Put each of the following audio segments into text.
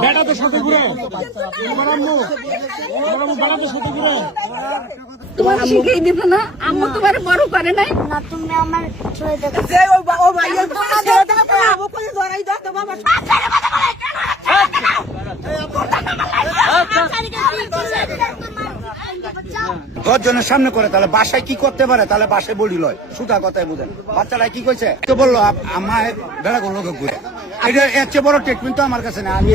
বেটা তো সাথে ঘুরে তোমার শিখেই দিত না, আম্মু তোমার বড় করে নাই না, তুমি আমার ছেলে দেখো। দশজনের সামনে করে তাহলে বাসায় কি করতে পারে, তাহলে বাসায় বলি লয়, সুতা কথায় বুঝেন। বাচ্চারা কি কইছে তো বললো আমার বেড়া করলো ঘুরে, এটা এর চেয়ে বড় ট্রিটমেন্ট তো আমার কাছে না। আমি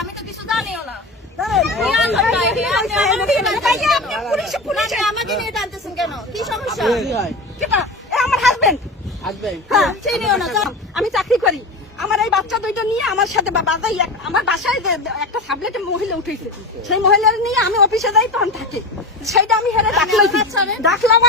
আমি তো কিছু জানিও না। আমাকে নিয়ে টানতেছেন কেন? কি সমস্যা? আমার হাজবেন্ড, আমি চাকরি করি। আমার এই বাচ্চা দুইটা নিয়ে আমার সাথে আমার বাসায় একটা সাবলেটে মহিলা উঠেছে, সেই মহিলা নিয়ে আমি অফিসে যাই, তখন থাকে সেইটা আমি হেরে ডাকলাম।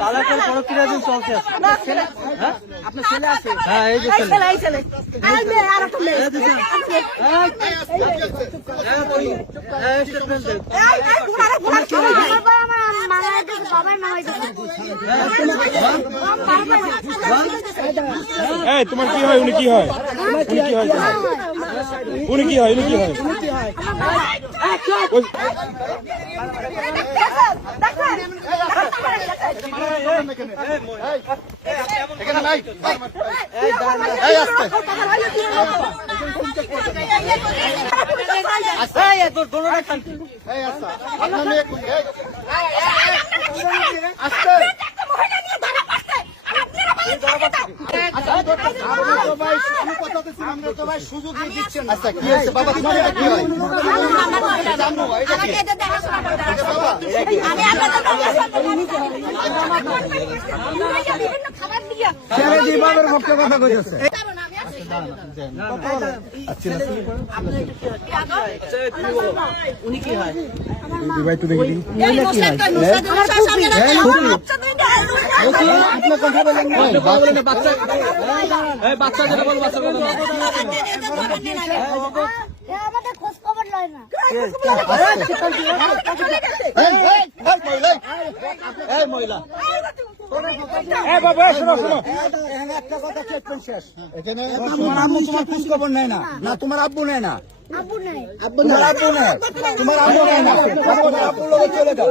তালাকের প্রক্রিয়া চলছে, আপনার ছেলে আছে? হ্যাঁ, এই যে ছেলে। তোমার কি হয়? উনি কি হয়? উনি কি হয়? সুযোগ দিচ্ছেন। আচ্ছা, কি হয়েছে বাবা? তোমার কি হয়? কথা কইতেছে উনি কি হয়? আপনার কথা বলেন বাচ্চা যেটা বল, বাচ্চা বলেন আমাদের খোঁজ খবর লয় না। মহিলা একটা কথা শেষ। তোমার আম্মু তোমার খোঁজ খবর নেয় না? না তোমার আব্বু নেয় না? আব্বু নাই। তোমার আব্বু নেয়, তোমার আব্বু নেয় না? আব্বুর লোকে চলে যাও।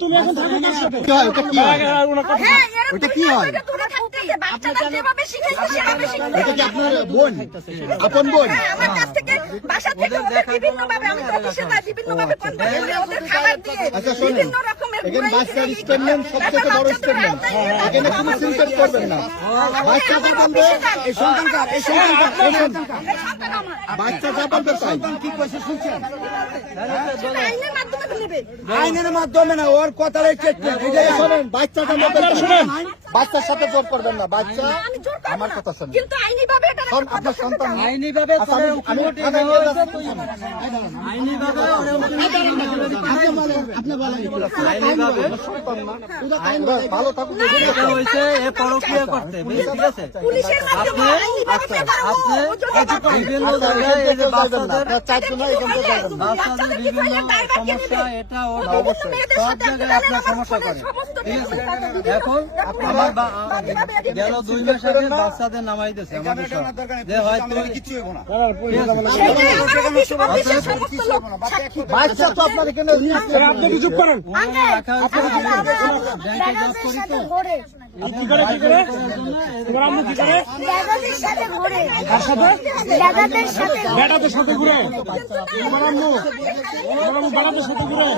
তুমি এখন কি হয়? ওটা কি হয়? ওটা কি হয়? এটা কি আপনার বোন? আপন বোন? আচ্ছা শোনেন, এখানে বাচ্চার স্টেটমেন্ট সবথেকে বড় স্টেটমেন্ট, এখানে কোনো চিন্তা করবেন না। বাচ্চা যা বলবে, এই সন্তানকার, এই সন্তানকার, এই সন্তানকার, বাচ্চা যা বলবে সন্তান কি কইছে শুনছেন? আইনের মাধ্যমে না, ওর কথার স্টেটমেন্ট। এটাই শোনেন, বাচ্চা যা বলবে শুনেন, বাচ্চার সাথে জোর করবেন না। বাচ্চা আমার কথা শোনেন, কিন্তু আইনি ভাবে আপনার সন্তান আইনি ভাবে আইনি ভাবে আপনি বলেন আইনিভাবে ভালো থাকুন এটা হয়েছে এ পরক্রিয়া করতে, ঠিক আছে? পুলিশের আপনি বিভিন্ন জায়গায় এই যে বাচ্চাদের বাচ্চাদের বিভিন্ন সমস্যা, এটা ওটা সব জায়গায় আপনার সমস্যা করে, ঠিক আছে? এখন আমার গেল 2 মাস আগে বাচ্চাদের নামাইতেছে আমাদের সব, যে হয়তো বাচ্চা তো আপনার এখানে আপনি কিছু করেন রাখা হয়েছে ব্যাংকে জব করি তো। দাদাদের সাথে ঘুরে দাদাদের সাথে বেটাদের সাথে ঘুরে আমার আম্মু বেটাদের সাথে ঘুরে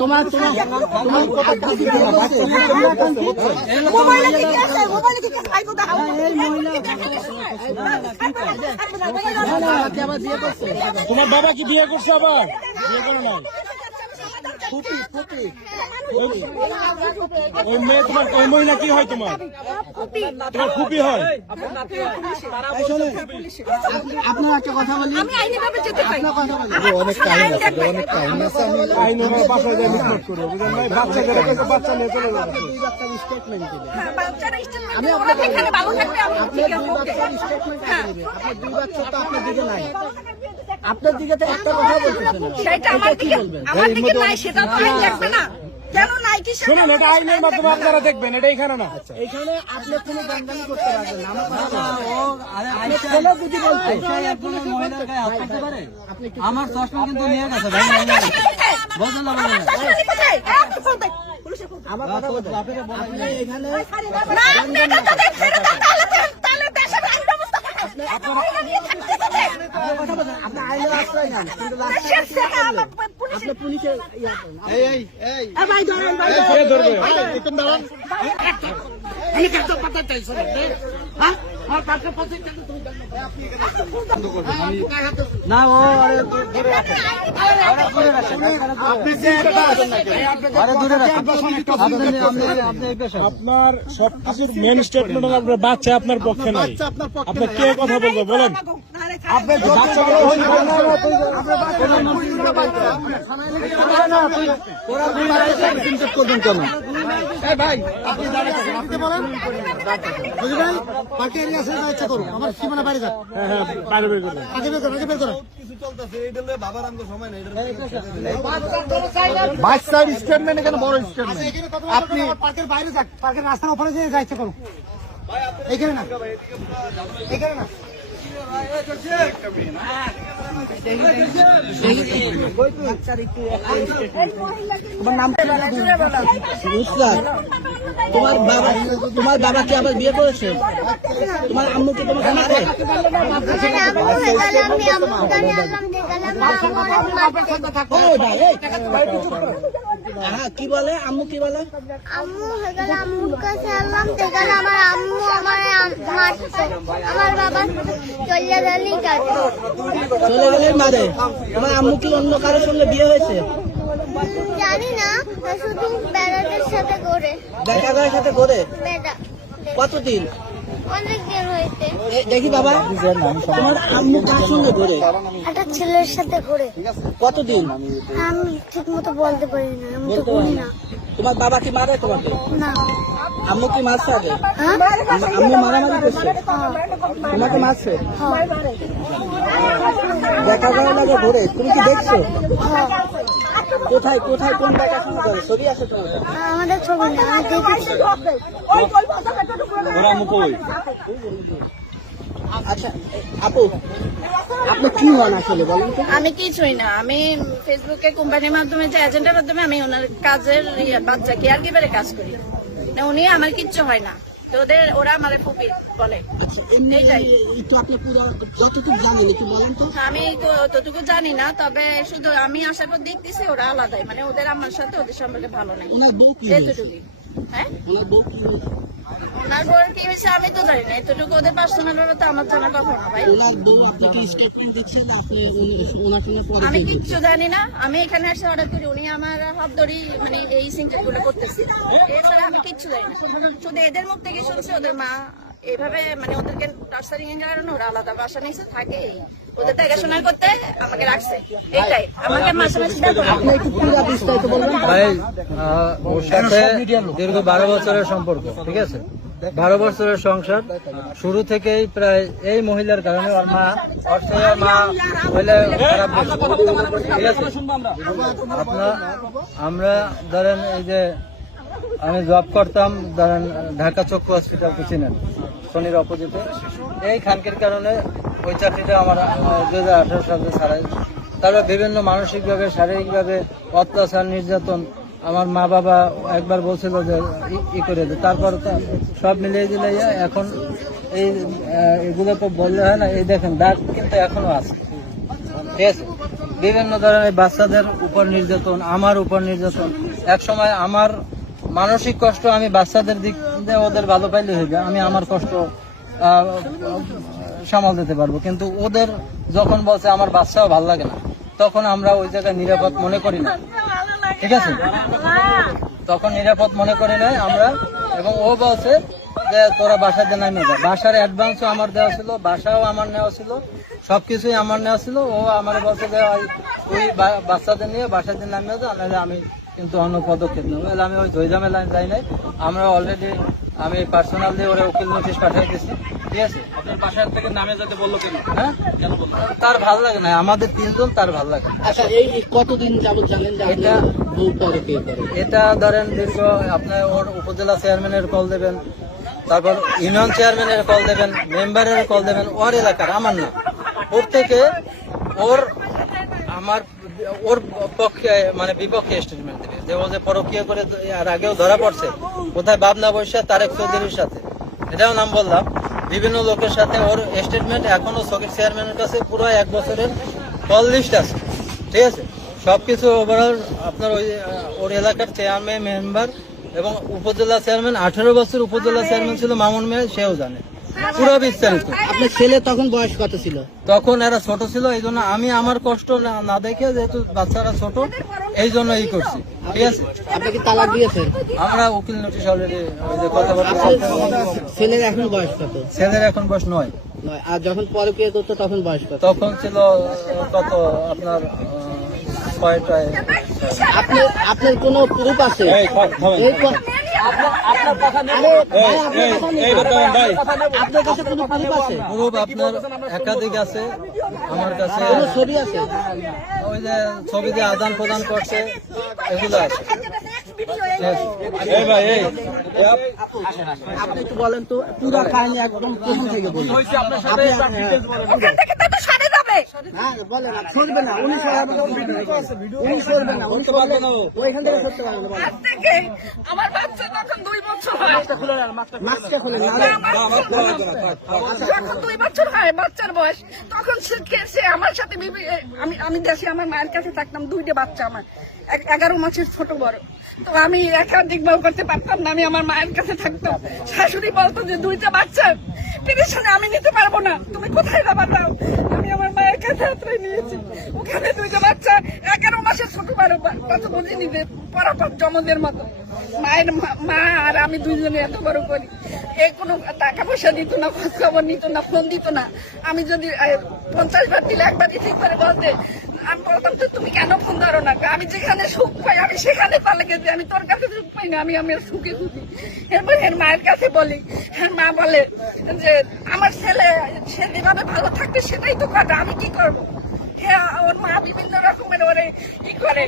তোমার মোবাইলে কি আছে মোবাইলে কি আছে আইবো দাও তোমার বাবা কি বিয়ে করছে আবার বিয়ে করে নাই ফুপি ফুপি ওই মেয়ে তোমার ওই মহিলা কি হয় তোমার ফুপি হয় আপনার একটা কথা বলি, আমি আইনিভাবে যেতে পারি অনেক টাইম আছে অনেক টাইম আছে আমি আইনের বাসায় যাই রিপোর্ট করব বুঝলেন ভাই বাচ্চাদের কাছে বাচ্চা নিয়ে চলে যাবে স্টেটমেন্ট দিবেন। বাচ্চারা স্টেটমেন্ট ওরা এখানে ভালো থাকবে আমি ঠিক আছে আপনার 2 বাচ্চা তো আপনার দিকে নাই, আপনার দিকে তো একটা কথা বলতেছেন না। সেটা আমার দিকে নাই সেটা তো আইন দেখবে না কেন নাই কি শুনুন এটা আইনের মাধ্যমে আপনারা দেখবেন এটা এখানে না এখানে আপনি কোনো দাঙ্গানি করতে পারবেন না, আমার কথা ছেলে যদি বলতে একজন মহিলার গায়ে হাত করতে পারে, আমার চশমা কিন্তু নিয়ে গেছে ভাই, বলছেন না বলেন না। আমার কথা বলতে বাপেরে আপনি এখানে না আপনি এটা তো দেখছেন তাহলে দেশের আইন ব্যবস্থা আপনি আইনের আশ্রয় নেন, কিন্তু আপনি পুলিশের এই ভাই ধরেন ভাই কে ধরবে একদম দাঁড়ান না ও আরে দূরে রাখেন, আপনি এই পেশা আপনার সবকিছুর মেন স্টেটমেন্ট আপনার বাচ্চা আপনার পক্ষে নাই আপনি কে কথা বলবে বলেন আপনার বাচ্চা করবেন কেন? ভাই আপনি বলেন বুঝি ভাই পার্টি এরিয়া আছে ইচ্ছা করুন আমার সীমানা বাইরে যাক হ্যাঁ বাইরে বের করুন আগে বের করুন বাচ্চার স্টেটমেন্ট এখানে বড় স্টেটমেন্ট আপনি পার্কের বাইরে যাক পার্কের রাস্তার উপরে যে যাইতে করুন এখানে না এখানে না তোমার বাবা কি আবার বিয়ে করেছে? তোমার আম্মু কি তোমাকে মারে? কি বলে আম্মু কি বলে? আম্মু আম্মুর কাছে আল্লাহ দেখলাম আমার আম্মু আমার মারছে আমার বাবা চলে গেলেই কাটে চলে গেলে মারে। তোমার আম্মু কি অন্য কারোর সঙ্গে বিয়ে হয়েছে? জানি না শুধু বেড়াদের সাথে ঘুরে দেখা যায় সাথে করে বেড়া কতদিন? অনেক দিন হয়েছে দেখি বাবা তোমার আম্মু কার সঙ্গে ঘুরে? একটা ছেলের সাথে ঘুরে কতদিন? আমি ঠিক মতো বলতে পারি না আমি তো বলি না তোমার বাবা কি মারে তোমাকে? না আম্মু কি মারছে আগে? হ্যাঁ আম্মু মারামারি করছে? তোমাকে মারছে? দেখা যায় লাগে ঘুরে, তুমি কি দেখছো? কোথায় কোথায় কোন জায়গায় শুরু করে? ছবি আছে তোমার কাছে? আমাদের ছবি না আমি দেখেছি ওরা আম্মু কই? আচ্ছা আপু আপনি কি হন আসলে বলেন তো? আমি কিছুই না, আমি ফেসবুকে কোম্পানির মাধ্যমে যে এজেন্টের মাধ্যমে আমি ওনার কাজের বাচ্চা কেয়ার গিভারে কাজ করি না, উনি আমার কিচ্ছু হয় না তো ওরা আমার ফুপি বলে। আচ্ছা এমনি একটু আপনি পুরো যতটুকু জানেন একটু বলেন তো। আমি ততটুকু জানি না, তবে শুধু আমি আসার পর দেখতেছি ওরা আলাদাই, মানে ওদের আমার সাথে ওদের সম্পর্কে ভালো নাই ওনার বউ কি এতটুকুই। হ্যাঁ ওনার বউ কি ওনার বউয়ের কি হয়েছে আমি তো জানি না, এতটুকু ওদের পার্সোনাল ব্যাপার তো আমার জানার কথা না ভাই। ওনার বউ আপনি কি স্টেটমেন্ট দিচ্ছেন না আপনি ওনার সঙ্গে পরে আমি কিচ্ছু জানি না, আমি এখানে এসে অর্ডার করি, উনি আমার হাত ধরি মানে এই সিনটা করতেছে, এছাড়া আমি কিচ্ছু জানি না। শুধু এদের মুখ থেকে শুনছি ওদের মা এইভাবে মানে ওদেরকে টার্চারিং এর কারণে ওরা আলাদা বাসা নিচে থাকে, ওদের দেখাশোনা করতে আমাকে রাখছে, এইটাই আমাকে মাসে মাসে ভাই ওর সাথে দীর্ঘ 12 বছরের সম্পর্ক, ঠিক আছে, 12 বছরের সংসার। শুরু থেকেই প্রায় এই মহিলার কারণে ওর মা হইলে খারাপ বলছে, ঠিক আছে। আমরা ধরেন এই যে আমি জব করতাম ধরেন ঢাকা চক্ষু হসপিটাল, চিনেন, শনির অপোজিটে। এই খানকির কারণে ওই চাকরিটা আমার 2018 সালে ছাড়াই। তারপর বিভিন্ন মানসিকভাবে শারীরিকভাবে অত্যাচার নির্যাতন, আমার মা বাবা একবার বলছিল যে ই করে দে, তারপর সব মিলিয়ে দিলে এখন এই এগুলো তো বললে হয় না। এই দেখেন দাগ কিন্তু এখনো আছে, ঠিক আছে। বিভিন্ন ধরনের বাচ্চাদের উপর নির্যাতন, আমার উপর নির্যাতন। এক সময় আমার মানসিক কষ্ট আমি বাচ্চাদের দিক দিয়ে ওদের ভালো পাইলে হইবে, আমি আমার কষ্ট সামাল দিতে পারবো, কিন্তু ওদের যখন বলছে আমার বাচ্চাও ভালো লাগে না, তখন আমরা ওই জায়গায় নিরাপদ মনে করি না, ঠিক আছে। তখন নিরাপদ মনে করি নাই আমরা। এবং ও বলছে যে তোরা বাসাতে নামে যা, বাসার অ্যাডভান্সও আমার দেওয়া ছিল, বাসাও আমার নেওয়া ছিল, সবকিছুই আমার নেওয়া ছিল। ও আমার বলছে যে ওই বাচ্চাদের নিয়ে বাসাতে নামে যা, নাহলে আমি কিন্তু অন্য পদক্ষেপ নেব। আমি ওই ঝামেলায় যাই নাই। আমরা অলরেডি আমি পার্সোনাল দিয়ে ওরা উকিল নোটিশ পাঠিয়ে দিচ্ছি, ঠিক আছে। আপনার বাসার থেকে নামে যেতে বললো কেন? হ্যাঁ, তার ভালো লাগে না, আমাদের 3 জন তার ভালো লাগে। আচ্ছা, এই কতদিন যাবত জানেন যে এটা বউ পরকীয়া করে? এটা ধরেন দীর্ঘ আপনার ওর উপজেলা চেয়ারম্যানের কল দেবেন, তারপর ইউনিয়ন চেয়ারম্যানের কল দেবেন, মেম্বারের কল দেবেন, ওর এলাকার, আমার না। ওর থেকে ওর পক্ষে মানে বিপক্ষে স্টেটমেন্ট দেবে যে ও যে পরকীয়া করে আর আগেও ধরা পড়ছে কোথায় বাবনা বৈশা তারেক চৌধুরীর সাথে, এটাও নাম বললাম, বিভিন্ন লোকের সাথে। ওর স্টেটমেন্ট এখনো সকির চেয়ারম্যানের কাছে পুরো 1 বছরের কল লিস্ট আছে, ঠিক আছে। সবকিছু ওভারঅল আপনার ওর এলাকার চেয়ারম্যান, মেম্বার এবং উপজেলা চেয়ারম্যান, 18 বছর উপজেলা চেয়ারম্যান ছিল মামুন মিয়া, সেও জানে পুরো বিস্তারিত। আপনার ছেলে তখন বয়স কত ছিল? তখন এরা ছোট ছিল, এই জন্য আমি আমার কষ্ট না দেখে, যেহেতু বাচ্চারা ছোট, এই জন্য ই করছি, ঠিক আছে। আপনি কি তালাক দিয়েছেন? আমরা উকিল নোটিশ অলরেডি কথাবার্তা। ছেলের এখন বয়স কত? ছেলের এখন বয়স 9। আর যখন পরকীয়া করতো তখন বয়স কত? তখন ছিল কত আপনার 6টায়। আপনার কোনো প্রুফ আছে? আপনার কাছে কোনো প্রুফ আছে? প্রুফ আপনার একাধিক আছে আমার কাছে। কোনো ছবি আছে? ওই যে ছবি দিয়ে আদান প্রদান করছে, এগুলো আছে। আপনি একটু বলেন তো পুরো কাহিনী একদম প্রথম থেকে বলুন। ওখান থেকে তো সরে যাবে। হ্যাঁ বলেন, সরবে না, উনি সরবে না, ওইখান থেকে সরতে পারবে না। আজ থেকে আমার বাচ্চা তখন 2 বছর হয়। মাস্কটা খুলে যখন 2 বছর হয় বাচ্চার বয়স, তখন সে আমার সাথে আমি দেশে আমার মায়ের কাছে থাকতাম, 2টা বাচ্চা আমার, 11 মাসের ছোট বড়। তো আমি একা দেখভাল করতে পারতাম না, আমি আমার মায়ের কাছে থাকতাম। শাশুড়ি বলতো যে 2টা বাচ্চা টেনশনে আমি নিতে পারবো না, তুমি কোথায় যাবা নাও। আমি আমার মায়ের কাছে আশ্রয় নিয়েছি। ওখানে 2টা বাচ্চা 11 মাসের ছোট বড়, কত বুঝে নিবে পরাপর জমদের মতো। মায়ের মা আর আমি 2 জনে এত বড় করি। এই কোনো টাকা পয়সা দিত না, খোঁজ খবর নিত না, ফোন দিত না। আমি যদি 50 বার দিলে একবার রিসিভ করে বলতে, আমি বলতাম তো তুমি কেন ফোন ধরো না, আমি যেখানে সুখ পাই আমি সেখানে পালে গেছি, আমি তোর কাছে সুখ পাই না, আমি আমার সুখে খুঁজি। এরপর এর মায়ের কাছে বলি, হ্যাঁ মা বলে যে আমার ছেলে সে যেভাবে ভালো থাকবে সেটাই তো কথা, আমি কি করবো। হ্যাঁ, ওর মা বিভিন্ন রকমের ওরে ই করে,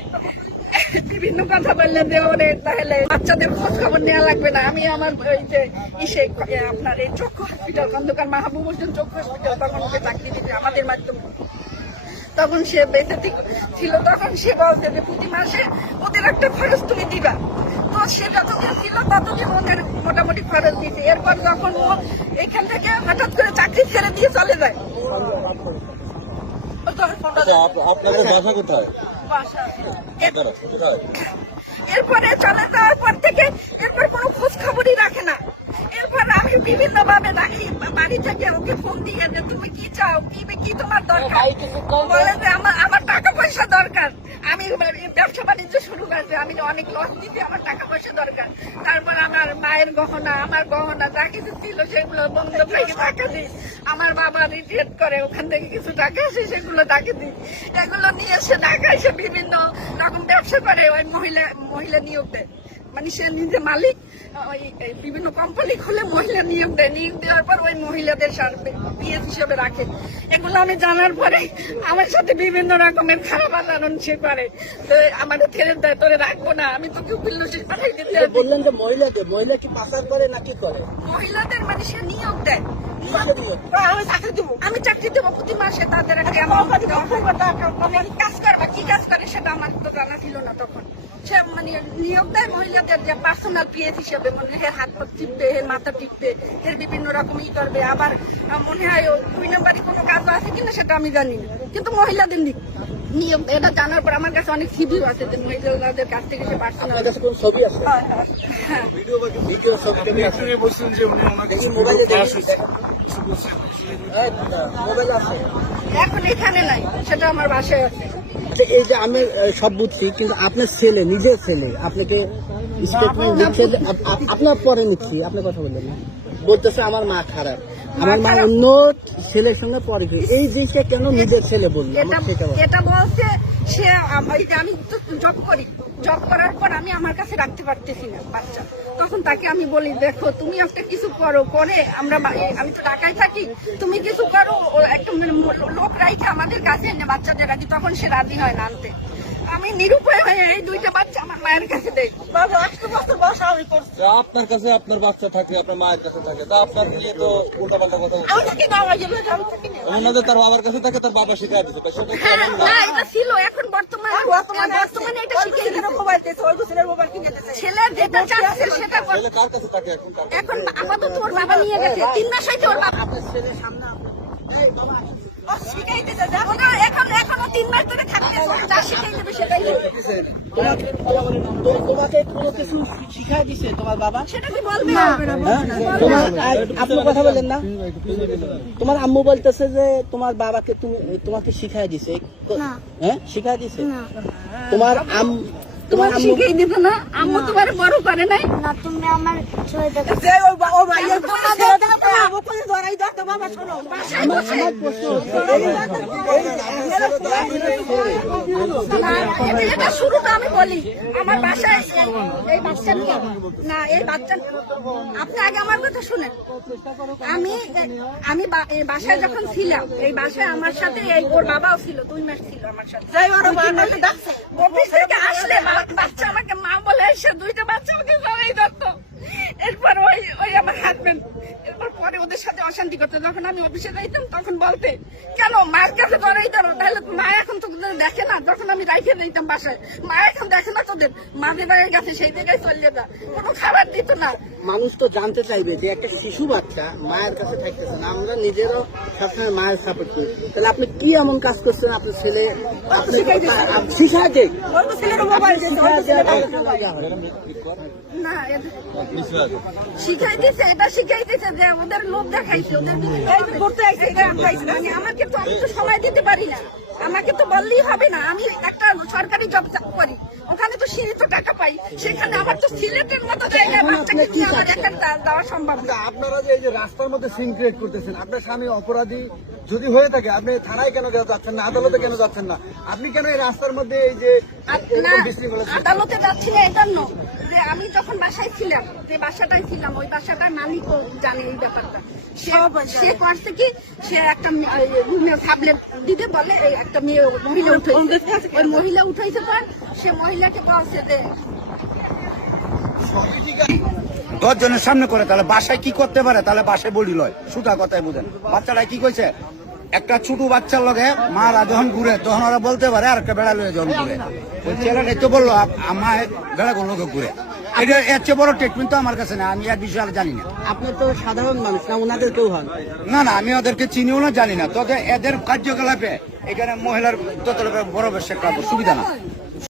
বিভিন্ন কথা বললে যে ওরে তাহলে বাচ্চাদের খোঁজ খবর নেওয়া লাগবে না। আমি আমার ওই যে আপনার এই চক্ষু হসপিটাল, খন্দকার মাহবুবুদ্দিন চক্ষু হসপিটাল, তখন ওকে চাকরি দিতে আমাদের মাধ্যমে। তখন সে বেঁচে ছিল, তখন সে বলছে যে প্রতি মাসে ওদের একটা খরচ তুমি দিবা। তো সে যতদিন ছিল ততদিন ওদের মোটামুটি খরচ দিতে। এরপর যখন ও এখান থেকে হঠাৎ করে চাকরি ছেড়ে দিয়ে চলে যায়, আপনাদের বাসা কোথায়? এরপরে চলে যাওয়ার পর থেকে এরপর কোনো খোঁজ খবরই রাখে না। এরপর আমি বিভিন্ন ভাবে রাখি বাড়ি থেকে ওকে ফোন দিয়ে যে তুমি কি চাও, কি তোমার দরকার, বলে যে আমার টাকা পয়সা দরকার, আমি ব্যবসা বাণিজ্য শুরু করেছি, আমি অনেক লস দিতে, আমার টাকা পয়সা দরকার। তারপর আমার মায়ের গহনা, আমার গহনা যা কিছু ছিল সেগুলো বন্ধ থেকে টাকা দিই। আমার বাবা রিটায়ার করে, ওখান থেকে কিছু টাকা আসে সেগুলো টাকা দিই। এগুলো নিয়ে এসে ঢাকা এসে বিভিন্ন রকম ব্যবসা করে। ওই মহিলা নিয়োগ দেয়, মানে সে নিজে মালিক, ওই বিভিন্ন কোম্পানি খুলে মহিলা নিয়োগ দেয়। নিয়োগ দেওয়ার পর ওই মহিলাদের পিএস হিসেবে রাখে। এগুলো আমি জানার পরে আমার সাথে বিভিন্ন রকমের খারাপ আচরণ সে করে। তো আমাদের ছেড়ে দেয়, তোরে রাখবো না, আমি তোকে উকিল নোটিশ পাঠাই দিতে। বললেন যে মহিলা কি পাচার করে না কি করে? মহিলাদের মানে সে নিয়োগ দেয়। আমি চাকরি দেবো প্রতি মাসে, তাদের একটা কাজ করবা, কি কাজ করে সেটা আমার তো জানা ছিল না তখন। সে মানে নিয়োগ দেয় মহিলাদের যে পার্সোনাল পিএস হিসেবে, মানে এর হাত পা টিপবে, এর মাথা টিপবে, এর বিভিন্ন রকম ই করবে। আবার মনে হয় 2 নম্বরই কোনো কাজ আছে কিনা সেটা আমি জানি না, কিন্তু মহিলাদের নিয়োগ এটা জানার পর আমার কাছে অনেক সিভিও আছে যে মহিলাদের কাছ থেকে সে পার্সোনাল। আপনার কাছে কোন ছবি আছে? হ্যাঁ, ভিডিও ছবিটা নিয়ে আসুন। বলছেন যে উনি ওনার দেখি মোবাইলে দেখি। মোবাইল আছে? এখন এখানে নাই, সেটা আমার বাসায় আছে। আচ্ছা, এই যে আমি সব বুঝছি, কিন্তু আপনার ছেলে, নিজের ছেলে আপনাকে স্টেটমেন্ট দিচ্ছে, আপনার পরে নিচ্ছি, আপনি কথা বললেন না, বলতেছে আমার মা খারাপ, আমার মা অন্য ছেলের সঙ্গে পরে গিয়ে, এই যে সে কেন নিজের ছেলে বললো? এটা বলছে সে আমি তো জব করি, জব করার পর আমি আমার কাছে রাখতে পারতেছি না বাচ্চা। তখন তাকে আমি বলি, দেখো তুমি একটা কিছু করো, করে আমি তো ঢাকায় থাকি, তুমি কিছু করো, একটা লোক রাইখে আমাদের কাছে এনে বাচ্চাদের রাখি। তখন সে রাজি হয় না আনতে। আমি নিরুপায় হয়ে এই 2টা বাচ্চা আমার মায়ের কাছে দেই। বাবা 8 বছর বয়স আমি করছি। আপনার কাছে আপনার বাচ্চা থাকে, আপনার মায়ের কাছে থাকে, তা আপনার নিয়ে তো উল্টাপাল্টা কথা বলছে। আমি থাকি না, আমার জীবনে আমি থাকি না। ওনাদের তার বাবার কাছে থাকে, তার বাবা শিখাই দিচ্ছে। হ্যাঁ, না এটা ছিল, এখন বর্তমানে এটা শিখে ছেলের যেটা চাচ্ছে সেটা করে। ছেলে কার কাছে থাকে এখন? এখন আপাতত ওর বাবা নিয়ে গেছে, 3 মাস হয়েছে ওর বাবা এখনো 3 মাস ধরে থাকতে, যা শিখাই দেবে সেটাই হবে। তোমাকে কোনো কিছু শিখাই দিছে তোমার বাবা? সেটা কি বলবে? তোমার আপনি কথা বলেন না, তোমার আম্মু বলতেছে যে তোমার বাবাকে তোমাকে শিখাই দিছে? হ্যাঁ, শিখাই দিছে? তোমার আম্মু শিখাই দিত না? আম্মু তোমার বড় করে নাই? না, তুমি আমার ছয় টাকা এটা শুরুটা আমি বলি, আমার বাসায় এই বাচ্চা নিয়ে না, এই বাচ্চা আপনি আগে আমার কথা শুনেন। আমি এই বাসায় যখন ছিলাম, এই বাসায় আমার সাথে ওর বাবাও ছিল, 2 মাস ছিল আমার সাথে। অফিস থেকে আসলে বাচ্চা আমাকে মা বলে এসে 2টা বাচ্চা আমাকে জড়াই ধরতো। এরপর ওই আমার হাজবেন্ড এরপর পরে ওদের সাথে অশান্তি করতো। যখন আমি অফিসে যাইতাম তখন বলতে, কেন মার কাছে জড়াই ধরো, তাহলে মা এখন তো দেখে না। যখন আমি রাইখে দিতাম বাসায়, মা এখন দেখে না তোদের, মাদের বাড়ির কাছে সেই জায়গায় চলে যা, কোনো খাবার দিত না। মানুষ তো জানতে চাইবে যে একটা শিশু বাচ্চা মায়ের কাছে থাকতেছে না, আমরা নিজেরও সবসময় মায়ের সাপোর্ট করি, তাহলে আপনি কি এমন কাজ করছেন? আপনার ছেলে শিখাতে না, শিখাই দিছে, এটা শিখাই দিছে যে ওদের লোক দেখাইছে, ওদের করতে আইছে। আমাকে তো, আমি তো সময় দিতে পারি না, আমাকে তো বললেই হবে না। আমি একটা সরকারি জব করি, ওখানে তো সীমিত টাকা পাই, সেখানে আমার তো সিলেটের মতো জায়গায় বাচ্চাকে নিয়ে আমার একটা দেওয়া সম্ভব না। আপনারা যে এই যে রাস্তার মধ্যে সিন ক্রিয়েট করতেছেন, আপনার স্বামী অপরাধী যদি হয়ে থাকে, আপনি থানায় কেন যাচ্ছেন না, আদালতে কেন যাচ্ছেন না? আপনি কেন এই রাস্তার মধ্যে এই যে না, আদালতে যাচ্ছি না এই জন্য যে আমি যখন বাসায় ছিলাম, যে বাসাটায় ছিলাম, ওই বাসাটার মালিকও জানে এই ব্যাপারটা। সে করছে কি, সে একটা সাবলেট দিতে বলে, একটা মহিলা উঠাইছে, ওই মহিলা উঠাইছে পর সে মহিলাকে বলছে যে 10 জনের সামনে করে, তাহলে বাসায় কি করতে পারে? তাহলে বাসায় বলি লয়, সুতা কথায় বুঝেন। বাচ্চাটা কি কইছে, একটা ছোট বাচ্চার লগে মারা যখন ঘুরে তখন ওরা বলতে পারে আর একটা বেড়া লয়ে যখন ঘুরে। ওই ছেলেটা তো বললো আমার বেড়া কোন লোকে ঘুরে, এটা এর চেয়ে বড় ট্রিটমেন্ট তো আমার কাছে না, আমি এক বিষয়ে জানি না। আপনি তো সাধারণ মানুষ না, ওনাদের কেউ হন না, আমি ওদেরকে চিনিও না, জানি না। তবে এদের কার্যকলাপে এখানে মহিলার তত বড় বেশ একটা সুবিধা না।